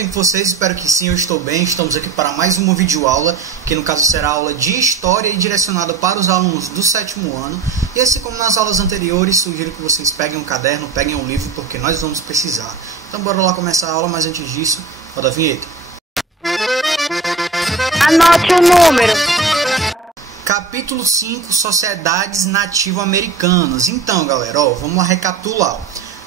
bem com vocês? Espero que sim, eu estou bem. Estamos aqui para mais uma videoaula, que no caso será aula de História e direcionada para os alunos do 7º ano. E assim como nas aulas anteriores, sugiro que vocês peguem um caderno, peguem um livro, porque nós vamos precisar. Então bora lá começar a aula, mas antes disso, roda a vinheta. Anote o número. Capítulo 5, Sociedades Nativo-Americanas. Então, galera, vamos recapitular.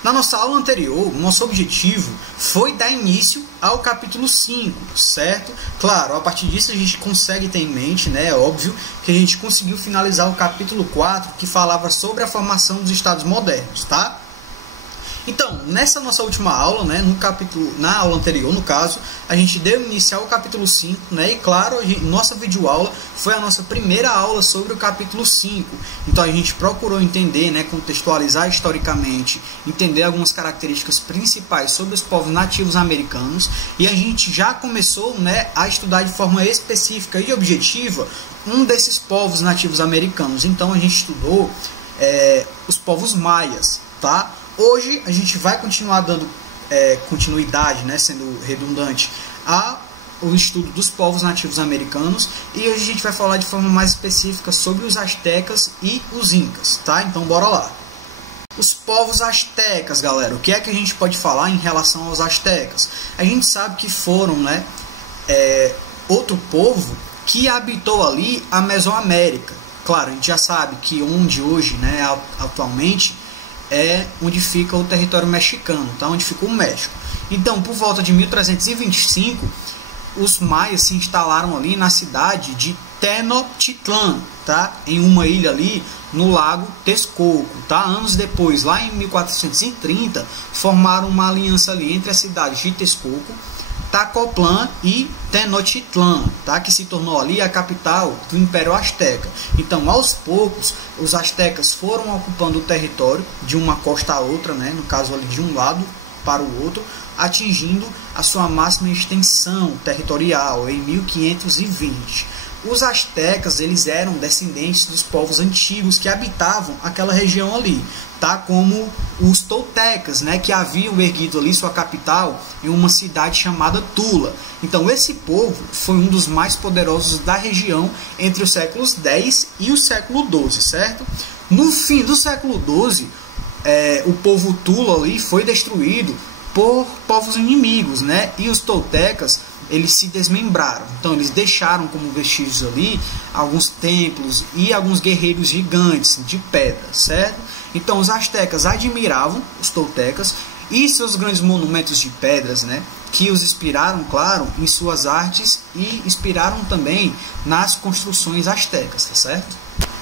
Na nossa aula anterior, nosso objetivo foi dar início ao capítulo 5, certo? Claro, a partir disso a gente consegue ter em mente, né, é óbvio, que a gente conseguiu finalizar o capítulo 4, que falava sobre a formação dos estados modernos, tá? Então, nessa nossa última aula, né, na aula anterior, no caso, a gente deu início ao capítulo 5, né, e claro, nossa videoaula foi a nossa primeira aula sobre o capítulo 5. Então a gente procurou entender, né, contextualizar historicamente, entender algumas características principais sobre os povos nativos americanos, e a gente já começou, né, a estudar de forma específica e objetiva um desses povos nativos americanos. Então a gente estudou os povos maias, tá? Hoje a gente vai continuar dando continuidade, né, sendo redundante, ao estudo dos povos nativos americanos, e hoje a gente vai falar de forma mais específica sobre os astecas e os incas, tá? Então bora lá. Os povos astecas, galera, o que é que a gente pode falar em relação aos astecas? A gente sabe que foram, né, outro povo que habitou ali a Mesoamérica. Claro, a gente já sabe que onde hoje, né, atualmente, é onde fica o território mexicano, tá? Onde fica o México. Então, por volta de 1325, os maias se instalaram ali na cidade de Tenochtitlan, tá? Em uma ilha ali no lago Texcoco, tá? Anos depois, lá em 1430, formaram uma aliança ali entre as cidades de Texcoco, Tacoplan e Tenochtitlan, tá? Que se tornou ali a capital do Império Azteca. Então, aos poucos, os astecas foram ocupando o território de uma costa a outra, né? No caso ali de um lado para o outro, atingindo a sua máxima extensão territorial em 1520. Os astecas, eles eram descendentes dos povos antigos que habitavam aquela região ali, tá? Como os toltecas, né, que haviam erguido ali sua capital em uma cidade chamada Tula. Então esse povo foi um dos mais poderosos da região entre os séculos X e o século XII, certo? No fim do século XII, o povo Tula ali foi destruído por povos inimigos, né? E os toltecas, eles se desmembraram. Então eles deixaram como vestígios ali alguns templos e alguns guerreiros gigantes de pedra, certo? Então os astecas admiravam os toltecas e seus grandes monumentos de pedras, né, que os inspiraram, claro, em suas artes e inspiraram também nas construções astecas, tá certo?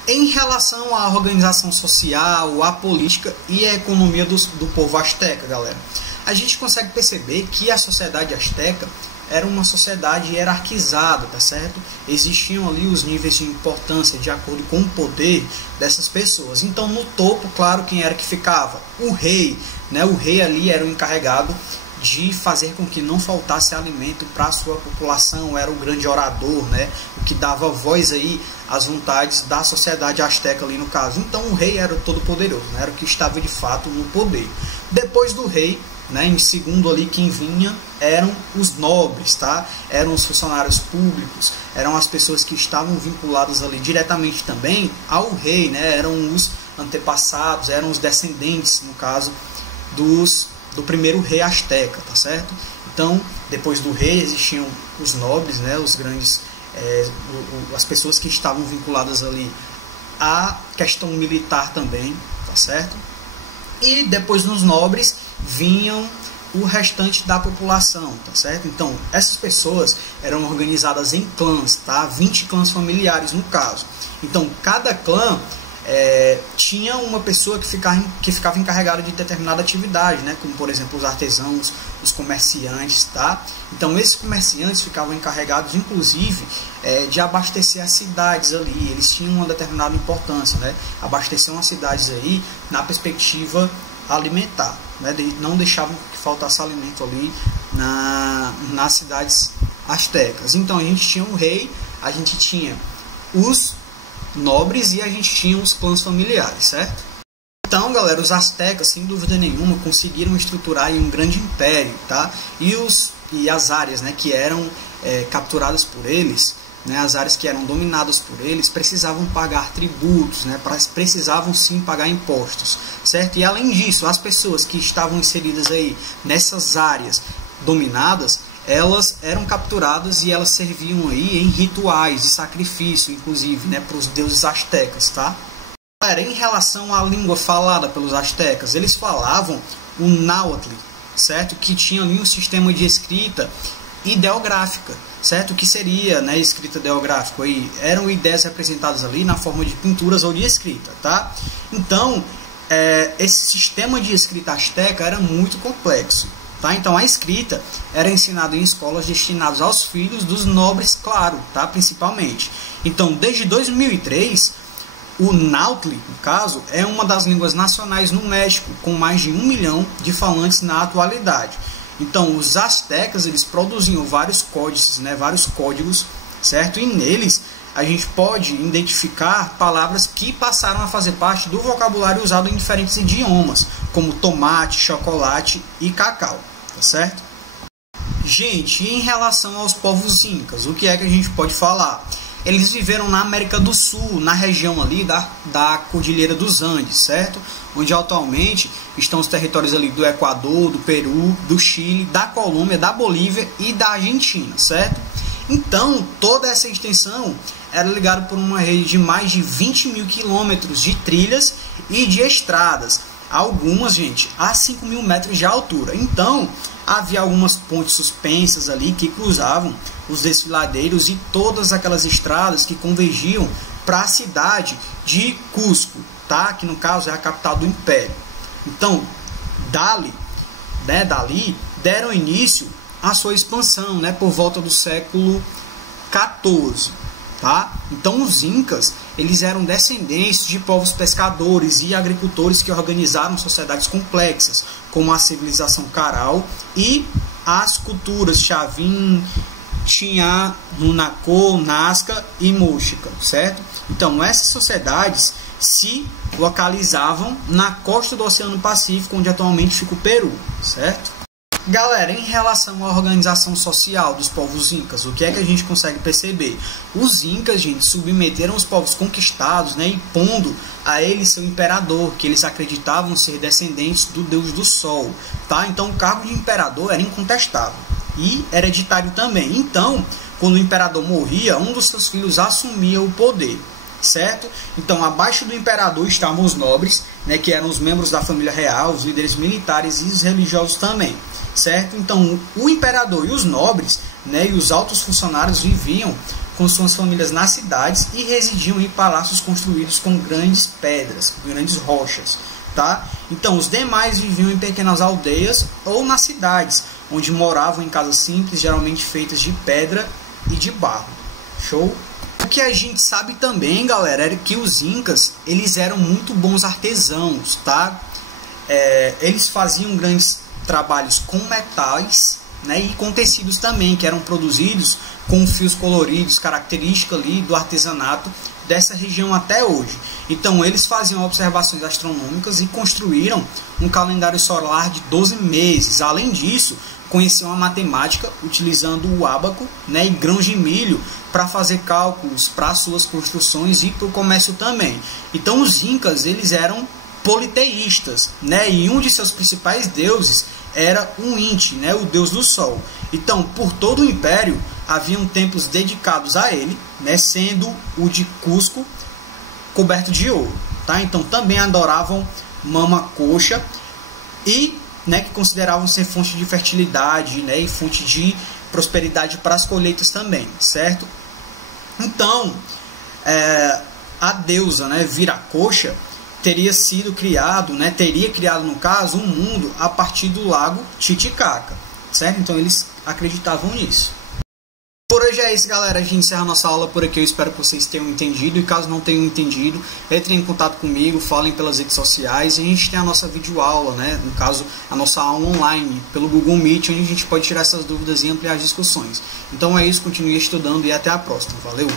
Em relação à organização social, à política e à economia do povo asteca, galera, a gente consegue perceber que a sociedade asteca era uma sociedade hierarquizada, tá certo? Existiam ali os níveis de importância de acordo com o poder dessas pessoas. Então, no topo, claro, quem era que ficava? O rei, né? O rei ali era o encarregado de fazer com que não faltasse alimento para a sua população, era o grande orador, né? O que dava voz aí às vontades da sociedade asteca ali no caso. Então, o rei era o todo-poderoso, né? Era o que estava de fato no poder. Depois do rei, né, em segundo ali quem vinha eram os nobres, tá? Eram os funcionários públicos, eram as pessoas que estavam vinculadas ali diretamente também ao rei, né? Eram os antepassados, eram os descendentes, no caso, do primeiro rei asteca, tá certo? Então, depois do rei existiam os nobres, né? Os grandes, as pessoas que estavam vinculadas ali à questão militar também, tá certo? E depois dos nobres vinham o restante da população, tá certo? Então, essas pessoas eram organizadas em clãs, tá? 20 clãs familiares no caso. Então, cada clã tinha uma pessoa que ficava encarregada de determinada atividade, né? Como, por exemplo, os artesãos, os comerciantes, tá? Então, esses comerciantes ficavam encarregados, inclusive, de abastecer as cidades ali. Eles tinham uma determinada importância, né? Abasteciam as cidades aí na perspectiva alimentar, né? Não deixavam que faltasse alimento ali nas cidades astecas. Então a gente tinha o rei, a gente tinha os nobres e a gente tinha os clãs familiares, certo? Então, galera, os astecas, sem dúvida nenhuma, conseguiram estruturar aí um grande império, tá? E os e as áreas, né, que eram capturadas por eles, né, as áreas que eram dominadas por eles, precisavam pagar tributos, né, precisavam sim pagar impostos, certo? E além disso, as pessoas que estavam inseridas aí nessas áreas dominadas, elas eram capturadas e elas serviam aí em rituais de sacrifício, inclusive, né, para os deuses astecas, tá? Em relação à língua falada pelos astecas, eles falavam o náhuatl, certo? Que tinha ali um sistema de escrita ideográfica, certo? Que seria, né, escrita ideográfica aí, eram ideias representadas ali na forma de pinturas ou de escrita, tá? Então, esse sistema de escrita asteca era muito complexo, tá? Então, a escrita era ensinada em escolas destinadas aos filhos dos nobres, claro, tá? Principalmente. Então, desde 2003, o náhuatl, no caso, é uma das línguas nacionais no México, com mais de 1 milhão de falantes na atualidade. Então, os astecas, eles produziam vários códices, né, vários códigos, certo? E neles a gente pode identificar palavras que passaram a fazer parte do vocabulário usado em diferentes idiomas, como tomate, chocolate e cacau, tá certo? Gente, e em relação aos povos incas, o que é que a gente pode falar? Eles viveram na América do Sul, na região ali da Cordilheira dos Andes, certo? Onde atualmente estão os territórios ali do Equador, do Peru, do Chile, da Colômbia, da Bolívia e da Argentina, certo? Então, toda essa extensão era ligada por uma rede de mais de 20 mil quilômetros de trilhas e de estradas. Algumas, gente, a 5 mil metros de altura. Então, havia algumas pontes suspensas ali que cruzavam os desfiladeiros e todas aquelas estradas que convergiam para a cidade de Cusco, tá? Que no caso é a capital do Império. Então, dali deram início à sua expansão, né, por volta do século XIV. Tá? Então os incas, eles eram descendentes de povos pescadores e agricultores que organizaram sociedades complexas, como a civilização Caral e as culturas Chavin, Tinhá, Nunacô, Nazca e Muxica, certo? Então essas sociedades se localizavam na costa do Oceano Pacífico, onde atualmente fica o Peru, certo? Galera, em relação à organização social dos povos incas, o que é que a gente consegue perceber? Os incas, gente, submeteram os povos conquistados, né, impondo a eles seu imperador, que eles acreditavam ser descendentes do deus do sol, tá? Então o cargo de imperador era incontestável e hereditário também. Então, quando o imperador morria, um dos seus filhos assumia o poder, certo? Então, abaixo do imperador estavam os nobres, né, que eram os membros da família real, os líderes militares e os religiosos também, certo? Então, o imperador e os nobres, né, e os altos funcionários viviam com suas famílias nas cidades e residiam em palácios construídos com grandes pedras, grandes rochas, tá? Então, os demais viviam em pequenas aldeias ou nas cidades, onde moravam em casas simples, geralmente feitas de pedra e de barro. Show? O que a gente sabe também, galera, era que os incas, eles eram muito bons artesãos, tá? Eles faziam grandes trabalhos com metais, né, e com tecidos também, que eram produzidos com fios coloridos, característica ali do artesanato dessa região até hoje. Então eles faziam observações astronômicas e construíram um calendário solar de 12 meses. Além disso, conheciam a matemática utilizando o ábaco, né, e grãos de milho para fazer cálculos para suas construções e para o comércio também. Então os incas, eles eram politeístas, né, e um de seus principais deuses era o Inti, né, o deus do sol. Então, por todo o império haviam templos dedicados a ele, né, sendo o de Cusco coberto de ouro, tá? Então também adoravam Mama Coxa e, né, que consideravam ser fonte de fertilidade, né, e fonte de prosperidade para as colheitas também, certo? Então, a deusa, né, Viracocha teria sido criado, né, teria criado no caso um mundo a partir do lago Titicaca, certo? Então eles acreditavam nisso. Por hoje é isso, galera. A gente encerra a nossa aula por aqui. Eu espero que vocês tenham entendido. E caso não tenham entendido, entrem em contato comigo, falem pelas redes sociais. E a gente tem a nossa videoaula, né? No caso, a nossa aula online, pelo Google Meet, onde a gente pode tirar essas dúvidas e ampliar as discussões. Então é isso, continue estudando e até a próxima. Valeu!